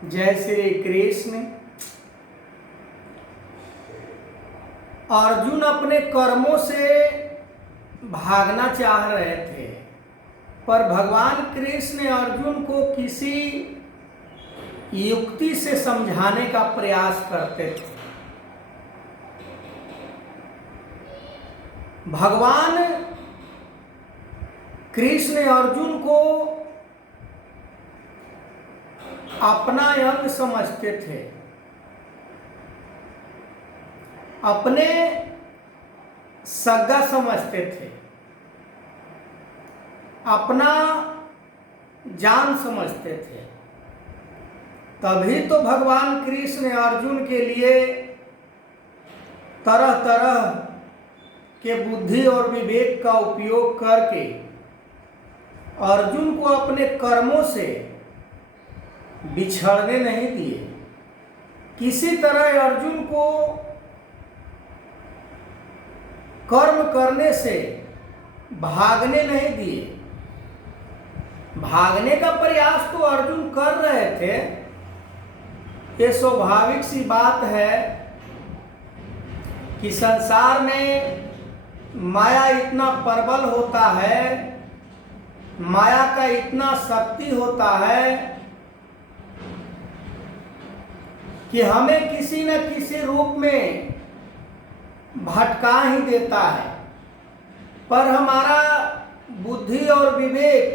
जय श्री कृष्ण। अर्जुन अपने कर्मों से भागना चाह रहे थे, पर भगवान कृष्ण अर्जुन को किसी युक्ति से समझाने का प्रयास करते थे। भगवान कृष्ण अर्जुन को अपना अंग समझते थे, अपने सगा समझते थे, अपना जान समझते थे। तभी तो भगवान कृष्ण अर्जुन के लिए तरह तरह के बुद्धि और विवेक का उपयोग करके अर्जुन को अपने कर्मों से बिछड़ने नहीं दिए। किसी तरह अर्जुन को कर्म करने से भागने नहीं दिए। भागने का प्रयास तो अर्जुन कर रहे थे। ये स्वाभाविक सी बात है कि संसार में माया इतना प्रबल होता है, माया का इतना शक्ति होता है कि हमें किसी न किसी रूप में भटका ही देता है। पर हमारा बुद्धि और विवेक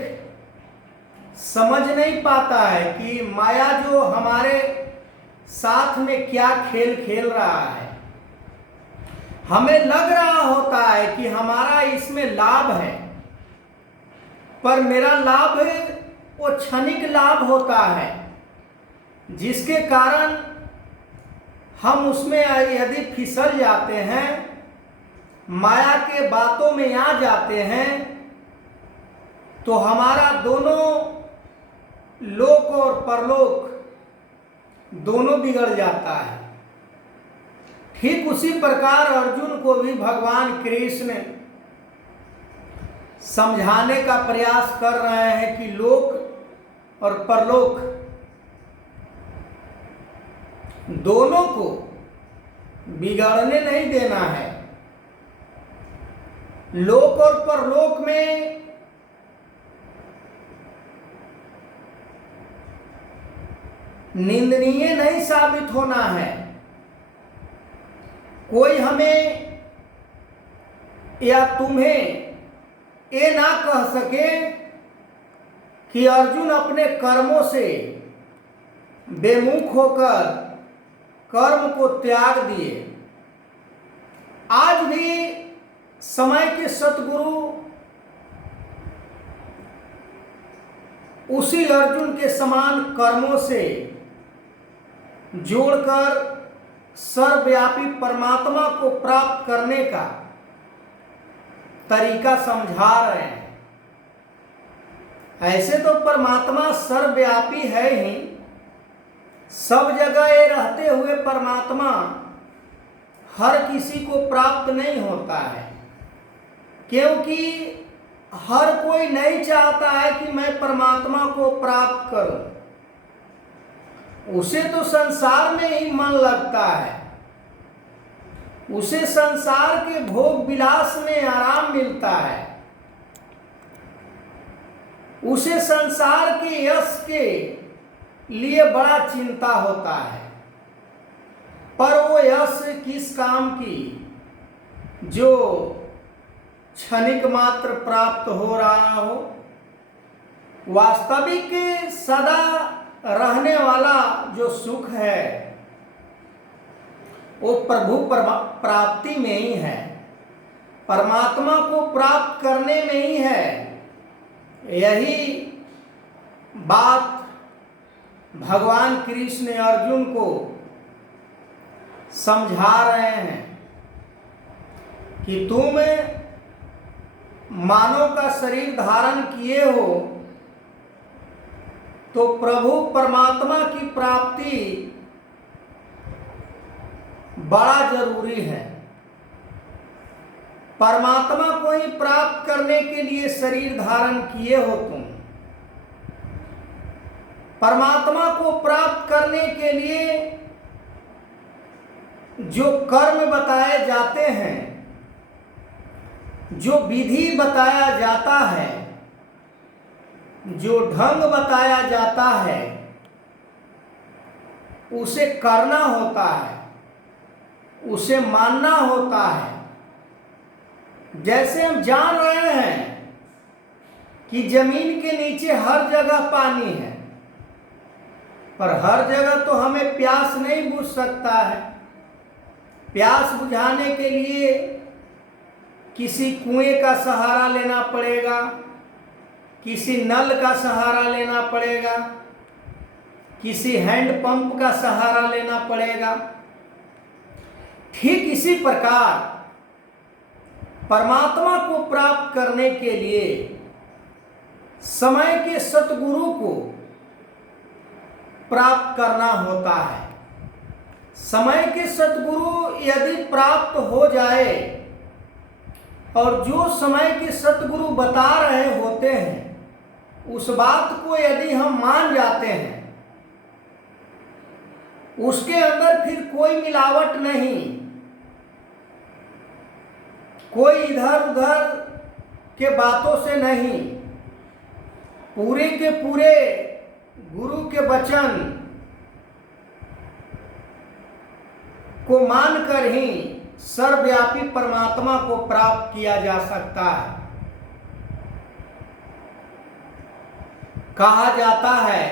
समझ नहीं पाता है कि माया जो हमारे साथ में क्या खेल खेल रहा है। हमें लग रहा होता है कि हमारा इसमें लाभ है, पर मेरा लाभ वो क्षणिक लाभ होता है, जिसके कारण हम उसमें यदि फिसल जाते हैं, माया के बातों में आ जाते हैं, तो हमारा दोनों लोक और परलोक दोनों बिगड़ जाता है। ठीक उसी प्रकार अर्जुन को भी भगवान कृष्ण समझाने का प्रयास कर रहे हैं कि लोक और परलोक दोनों को बिगड़ने नहीं देना है। लोक और परलोक में निंदनीय नहीं साबित होना है। कोई हमें या तुम्हें ये ना कह सके कि अर्जुन अपने कर्मों से बेमुख होकर कर्म को त्याग दिए। आज भी समय के सतगुरु उसी अर्जुन के समान कर्मों से जोड़कर सर्वव्यापी परमात्मा को प्राप्त करने का तरीका समझा रहे हैं। ऐसे तो परमात्मा सर्वव्यापी है ही, सब जगह ये रहते हुए परमात्मा हर किसी को प्राप्त नहीं होता है, क्योंकि हर कोई नहीं चाहता है कि मैं परमात्मा को प्राप्त करूं। उसे तो संसार में ही मन लगता है, उसे संसार के भोग विलास में आराम मिलता है, उसे संसार के यश के लिए बड़ा चिंता होता है। पर वो यश किस काम की जो क्षणिक मात्र प्राप्त हो रहा हो। वास्तविक सदा रहने वाला जो सुख है वो प्रभु प्राप्ति में ही है, परमात्मा को प्राप्त करने में ही है। यही बात भगवान कृष्ण अर्जुन को समझा रहे हैं कि तुम मानव का शरीर धारण किए हो तो प्रभु परमात्मा की प्राप्ति बड़ा जरूरी है। परमात्मा को ही प्राप्त करने के लिए शरीर धारण किए हो तुम। परमात्मा को प्राप्त करने के लिए जो कर्म बताए जाते हैं, जो विधि बताया जाता है, जो ढंग बताया जाता है, उसे करना होता है, उसे मानना होता है। जैसे हम जान रहे हैं कि जमीन के नीचे हर जगह पानी है, पर हर जगह तो हमें प्यास नहीं बुझ सकता है। प्यास बुझाने के लिए किसी कुएं का सहारा लेना पड़ेगा, किसी नल का सहारा लेना पड़ेगा, किसी हैंडपंप का सहारा लेना पड़ेगा। ठीक इसी प्रकार परमात्मा को प्राप्त करने के लिए समय के सतगुरु को प्राप्त करना होता है। समय के सतगुरु यदि प्राप्त हो जाए और जो समय के सतगुरु बता रहे होते हैं उस बात को यदि हम मान जाते हैं, उसके अंदर फिर कोई मिलावट नहीं, कोई इधर उधर के बातों से नहीं, पूरे के पूरे गुरु के वचन को मानकर ही सर्वव्यापी परमात्मा को प्राप्त किया जा सकता है। कहा जाता है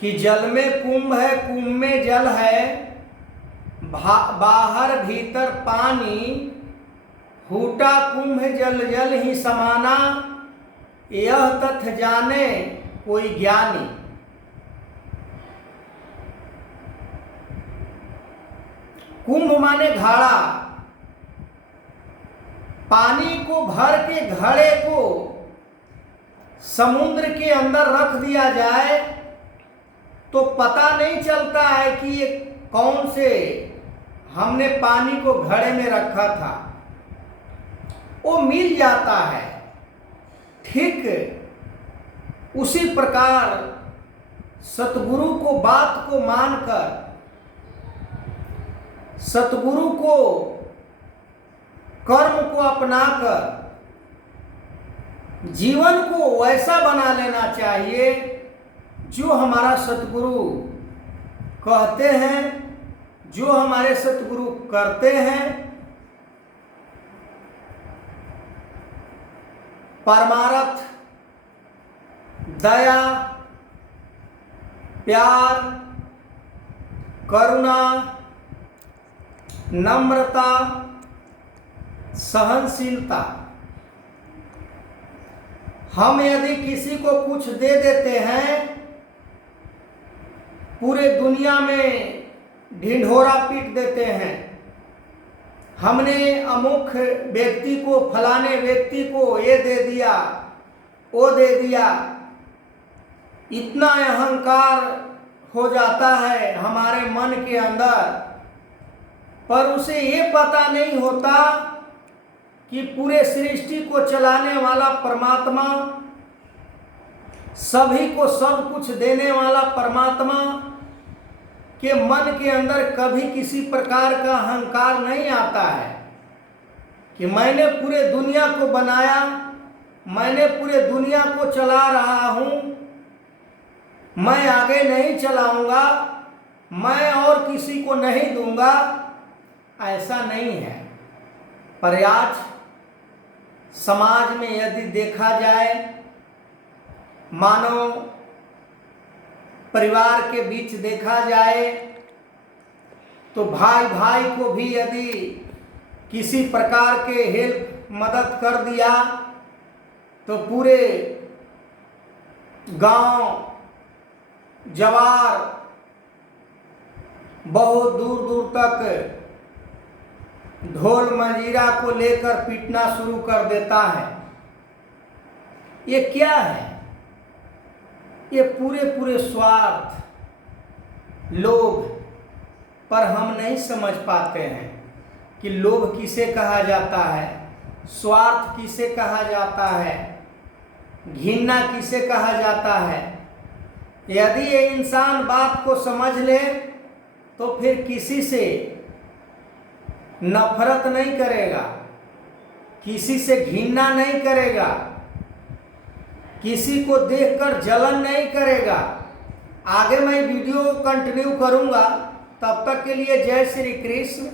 कि जल में कुंभ है, कुंभ में जल है, बाहर भीतर पानी, फूटा कुंभ जल जल ही समाना, यह तथ्य जाने कोई ज्ञानी। कुंभ माने घड़ा, पानी को भर के घड़े को समुद्र के अंदर रख दिया जाए तो पता नहीं चलता है कि ये कौन से हमने पानी को घड़े में रखा था, वो मिल जाता है। ठीक उसी प्रकार सतगुरु को बात को मानकर, सतगुरु को कर्म को अपनाकर जीवन को वैसा बना लेना चाहिए जो हमारा सतगुरु कहते हैं, जो हमारे सतगुरु करते हैं। परमार्थ, दया, प्यार, करुणा, नम्रता, सहनशीलता। हम यदि किसी को कुछ दे देते हैं, पूरे दुनिया में ढिंढोरा पीट देते हैं, हमने अमुक व्यक्ति को, फलाने व्यक्ति को ये दे दिया, वो दे दिया, इतना अहंकार हो जाता है हमारे मन के अंदर। पर उसे ये पता नहीं होता कि पूरे सृष्टि को चलाने वाला परमात्मा, सभी को सब कुछ देने वाला परमात्मा के मन के अंदर कभी किसी प्रकार का अहंकार नहीं आता है कि मैंने पूरे दुनिया को बनाया, मैंने पूरे दुनिया को चला रहा हूँ, मैं आगे नहीं चलाऊंगा, मैं और किसी को नहीं दूंगा। ऐसा नहीं है। पर आज समाज में यदि देखा जाए, मानव परिवार के बीच देखा जाए, तो भाई भाई को भी यदि किसी प्रकार के हेल्प मदद कर दिया तो पूरे गांव जवार बहुत दूर दूर तक ढोल मंजीरा को लेकर पीटना शुरू कर देता है। ये क्या है? ये पूरे पूरे स्वार्थ, लोभ। पर हम नहीं समझ पाते हैं कि लोभ किसे कहा जाता है, स्वार्थ किसे कहा जाता है। घिनना किसे कहा जाता है। यदि ये इंसान बात को समझ ले तो फिर किसी से नफरत नहीं करेगा, किसी से घिनना नहीं करेगा, किसी को देखकर जलन नहीं करेगा। आगे मैं वीडियो कंटिन्यू करूंगा, तब तक के लिए जय श्री कृष्ण।